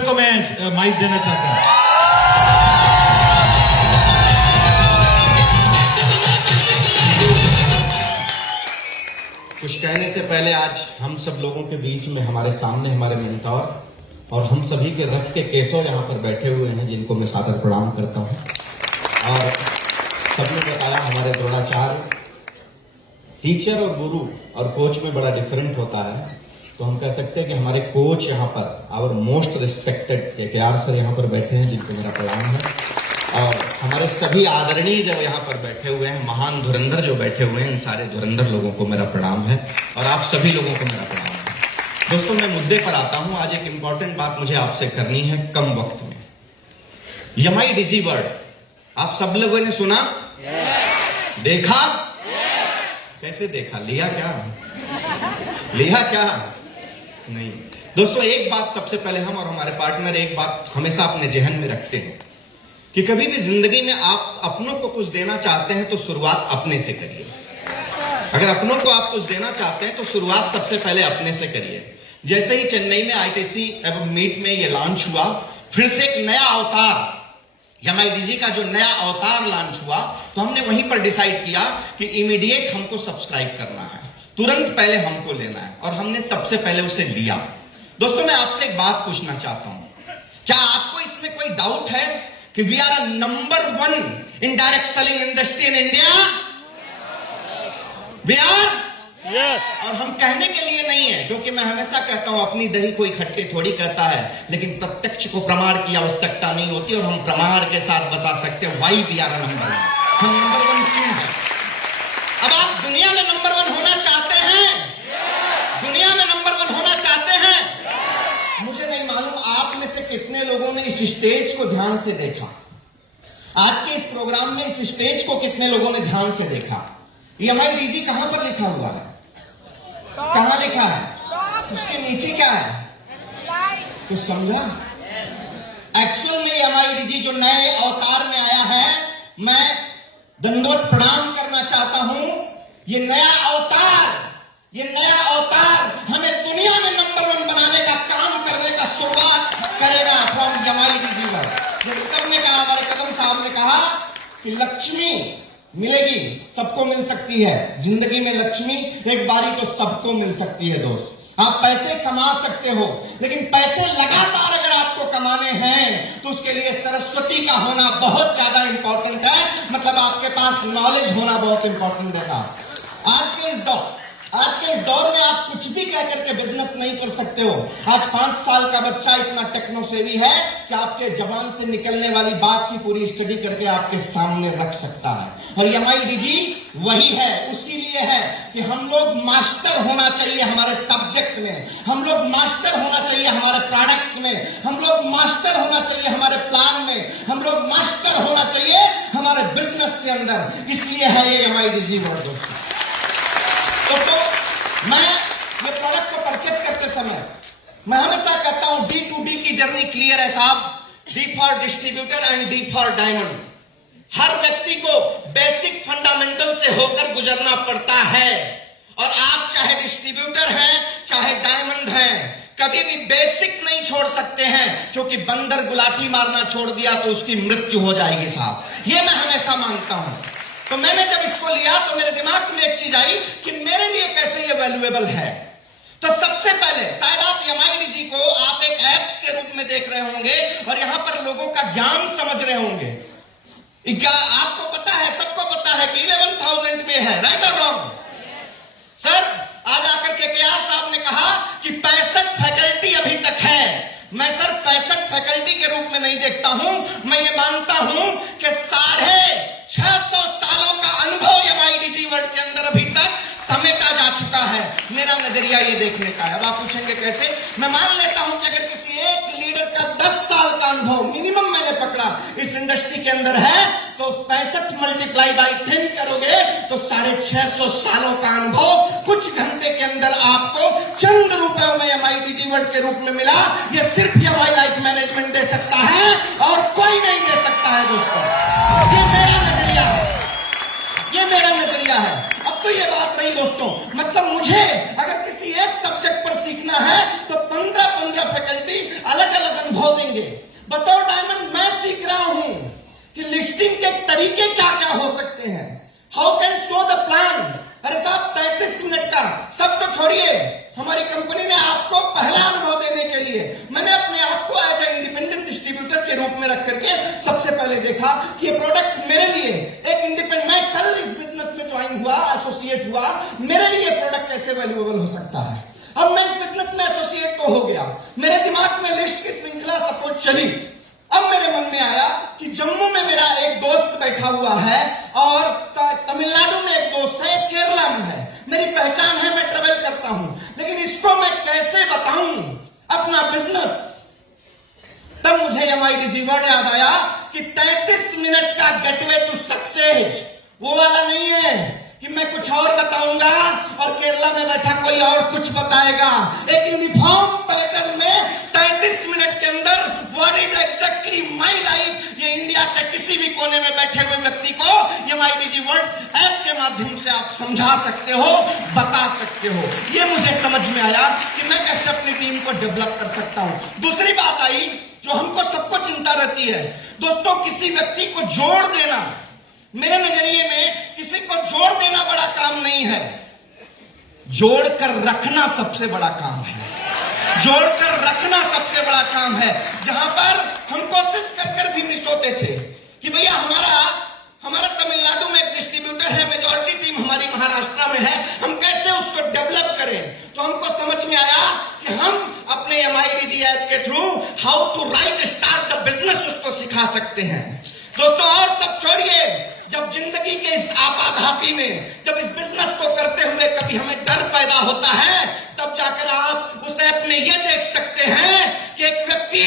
को मैं माइक देना चाहता हूं। कुछ कहने से पहले आज हम सब लोगों के बीच में हमारे सामने हमारे मेंटोर और हम सभी के रथ के केसव यहाँ पर बैठे हुए हैं, जिनको मैं सादर प्रणाम करता हूँ। और सबने बताया हमारे द्रोणाचार्य, टीचर और गुरु और कोच में बड़ा डिफरेंट होता है। तो हम कह सकते हैं कि हमारे कोच यहाँ per hour most respected KKR sir यहाँ पर बैठे हैं, जिनको मेरा प्रणाम है। और हमारे सभी आदरणीय जो यहाँ पर बैठे हुए हैं, महान धुरंधर जो बैठे हुए हैं, इन सारे धुरंधर लोगों को मेरा प्रणाम है और आप सभी लोगों को मेरा प्रणाम है। दोस्तों, मैं मुद्दे पर आता हूं। आज एक इंपॉर्टेंट बात मुझे आपसे करनी है कम वक्त में। MIDG वर्ड आप सब लोगों ने सुना? देखा? कैसे देखा? लिया क्या? लिया क्या? नहीं। दोस्तों, एक बात सबसे पहले हम और हमारे पार्टनर एक बात हमेशा अपने जहन में रखते हैं कि कभी भी जिंदगी में आप अपनों को कुछ देना चाहते हैं तो शुरुआत अपने से करिए। अगर अपनों को आप कुछ देना चाहते हैं तो शुरुआत सबसे पहले अपने से करिए। जैसे ही चेन्नई में ITC एवं मीट में ये लॉन्च हुआ, फिर से एक नया अवतार MIDG का जो नया अवतार लॉन्च हुआ, तो हमने वहीं पर डिसाइड किया कि इमीडिएट हमको सब्सक्राइब करना है, तुरंत पहले हमको लेना है, और हमने सबसे पहले उसे लिया। दोस्तों, मैं आपसे एक बात पूछना चाहता हूं, क्या आपको इसमें कोई डाउट है कि we are number 1 in direct selling industry in India? We are yes. और हम कहने के लिए नहीं है, क्योंकि मैं हमेशा कहता हूं अपनी दही कोई खट्टी थोड़ी कहता है, लेकिन प्रत्यक्ष को प्रमाण की आवश्यकता नहीं होती और हम प्रमाण के साथ बता सकते हैं व्हाई वी आर नंबर 1। हम नंबर 1 क्यों है? अब आप दुनिया में नंबर 1 होना चाहते हैं? दुनिया में नंबर 1 होना चाहते हैं? मुझे नहीं मालूम आप में से कितने लोगों ने इस स्टेज को ध्यान से देखा। आज के इस प्रोग्राम में इस स्टेज को कितने लोगों ने ध्यान से देखा? MIDG कहां पर लिखा हुआ है? कहां लिखा है? उसके नीचे क्या है? कुछ समझा? एक्चुअल में MIDG जो नए अवतार में आया है, मैं दंडवत प्रणाम करना चाहता हूं। ये नया अवतार हमें दुनिया में नंबर 1 बनाने का काम करने का शुरुआत करेगा फ्रॉम MIDG वर्ड। जैसे सबने कहा, हमारे कदम साहब ने कहा कि लक्ष्मी मिलेगी, सबको मिल सकती है। जिंदगी में लक्ष्मी एक बारी तो सबको मिल सकती है। दोस्त, आप पैसे कमा सकते हो, लेकिन पैसे लगातार अगर आपको कमाने हैं तो उसके लिए सरस्वती का होना बहुत ज्यादा इंपॉर्टेंट है। मतलब आपके पास नॉलेज होना बहुत इंपॉर्टेंट है साहब। आज के इस दौर में आप कुछ भी कह करके बिजनेस नहीं कर सकते हो। आज 5 साल का बच्चा इतना टेक्नोसेवी है कि आपके जबान से निकलने वाली बात की पूरी स्टडी करके आपके सामने रख सकता है। और MIDG वही है, उसीलिए है कि हम लोग मास्टर होना चाहिए हमारे सब्जेक्ट में, हम लोग मास्टर होना चाहिए हमारे प्रोडक्ट्स में, हम लोग मास्टर होना चाहिए हमारे प्लान में, हम लोग मास्टर होना चाहिए हमारे बिजनेस के अंदर। इसलिए है ये MIDG वर्ड। दोस्तों, मैं ये प्रोडक्ट को परचेज करते समय मैं हमेशा कहता हूं D2D की जर्नी क्लियर है साहब। D for distributor and D for diamond. हर व्यक्ति को बेसिक फंडामेंटल से होकर गुजरना पड़ता है, और आप चाहे डिस्ट्रीब्यूटर हैं चाहे डायमंड हैं, कभी भी बेसिक नहीं छोड़ सकते हैं, क्योंकि बंदर गुलाटी मारना छोड़ दिया तो उसकी मृत्यु हो जाएगी साहब। ये मैं हमेशा मानता हूं। तो मैंने जब इसको लिया तो मेरे दिमाग में एक चीज आई कि मेरे लिए कैसे ये वैल्यूएबल है। तो सबसे पहले शायद आप MIDG को आप एक ऐप्स के रूप में देख रहे होंगे और यहां पर लोगों का ज्ञान समझ रहे होंगे। आपको पता है, सबको पता है कि 11,000 में है, राइट और रॉन्ग? सर, आज आकर के KR साहब ने कहा कि 65 फैकल्टी अभी तक है। मैं सर 65 फैकल्टी के रूप में नहीं देखता हूं, मैं ये मानता हूं कि 650 सालों का अनुभव MIDG वर्ल्ड के अंदर अभी तक समेटा जा चुका है। मेरा नजरिया ये देखने का है। अब आप पूछेंगे कैसे? मैं मान लेता हूं कि अगर किसी एक लीडर का 10 साल का अनुभव मिनिमम मैंने पकड़ा इस इंडस्ट्री के अंदर है, तो 65 मल्टीप्लाई बाई 10 करोगे तो 650 सालों का अनुभव कुछ घंटे के अंदर आपको चंद रुपयों में MIDG वर्ल्ड के रूप में मिला। ये सिर्फ MI लाइफ मैनेजमेंट दे सकता है और कोई नहीं दे सकता है। दोस्तों, ये मेरा नजरिया है, ये मेरा नजरिया है। अब तो ये बात रही दोस्तों, मतलब मुझे अगर किसी एक सब्जेक्ट पर सीखना है तो 15-15 फैकल्टी अलग अलग अनुभव देंगे। बतौर डायमंड मैं सीख रहा हूं कि लिस्टिंग के तरीके क्या क्या हो सकते हैं। How can show the plan. अरे साहब 33 मिनट का सब तो छोड़िए, हमारी कंपनी ने आपको पहला अनुभव देने के लिए मैंने अपने आप को एज ए इंडिपेंडेंट डिस्ट्रीब्यूटर के रूप में रख करके सबसे पहले देखा कि ये प्रोडक्ट मेरे लिए एक इंडिपेंडेंट, मैं कल इस बिजनेस में ज्वाइन हुआ, एसोसिएट हुआ, मेरे लिए प्रोडक्ट कैसे वैल्यूएबल हो सकता है। अब मैं इस बिजनेस में एसोसिएट तो हो गया, मेरे दिमाग में लिस्ट की श्रृंखला सपोर्ट चली। अब मेरे मन में आया कि जम्मू में मेरा एक दोस्त बैठा हुआ है और तमिलनाडु में एक दोस्त है, केरला में है, मेरी पहचान है, मैं ट्रेवल करता हूं, लेकिन इसको मैं कैसे बताऊं अपना बिजनेस। तब मुझे MIDG वर्ड याद आया कि 33 मिनट का गेटवे टू सक्सेस वो वाला नहीं है कि मैं कुछ और बताऊंगा और केरला में बैठा कोई और कुछ बताएगा। एक यूनिफॉर्म पैटर्न में 33 मिनट के अंदर what is exactly my life, ये इंडिया के किसी भी कोने में बैठे हुए व्यक्ति को MIDG वर्ड ऐप के माध्यम से आप समझा सकते हो, बता सकते हो। ये मुझे समझ में आया कि मैं कैसे अपनी टीम को डेवलप कर सकता हूं। दूसरी बात आई जो हमको सबको चिंता रहती है दोस्तों, किसी व्यक्ति को जोड़ देना। मेरे नजरिए में किसी को जोड़ देना बड़ा काम नहीं है, जोड़कर रखना सबसे बड़ा काम है। जोड़कर रखना सबसे बड़ा काम है। जहां पर हम कोशिश कर भी मिस होते थे कि भैया हमारा तमिलनाडु में एक डिस्ट्रीब्यूटर है, मेजॉरिटी टीम हमारी महाराष्ट्र में है, हम कैसे उसको डेवलप करें। तो हमको समझ में आया कि हम अपने MIDG ऐप के through how to right start the business उसको सिखा सकते हैं। दोस्तों और सब छोड़िए, जब जिंदगी के इस आपाधापी में जब इस बिजनेस को करते हुए कभी हमें डर पैदा होता है, तब जाकर आप उस ऐप में यह देख सकते हैं कि एक व्यक्ति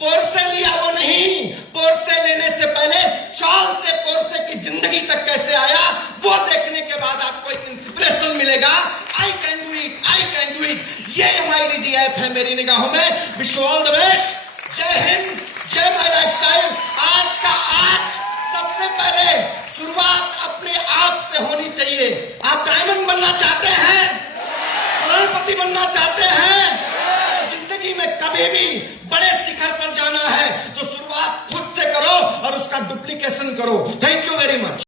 पोर्से लिया वो नहीं, पोर्से लेने से पहले चाल से पोर्से की जिंदगी तक कैसे आया वो देखने के बाद आपको एक इंस्पिरेशन मिलेगा। I can do it, I can do it. ये MIDG ऐप है मेरी निगाहों में। Wish you all the best. जय हिंद, जय माय लाइफस्टाइल। आज का आज सबसे पहले शुरुआत अपने आप से होनी चाहिए। आप डायमंड बनना चाहते हैं, करोड़पति बनना चाहते हैं, जिंदगी में कभी भी बड़े शिखर पर जाना है तो शुरुआत खुद से करो और उसका डुप्लीकेशन करो। Thank you very much.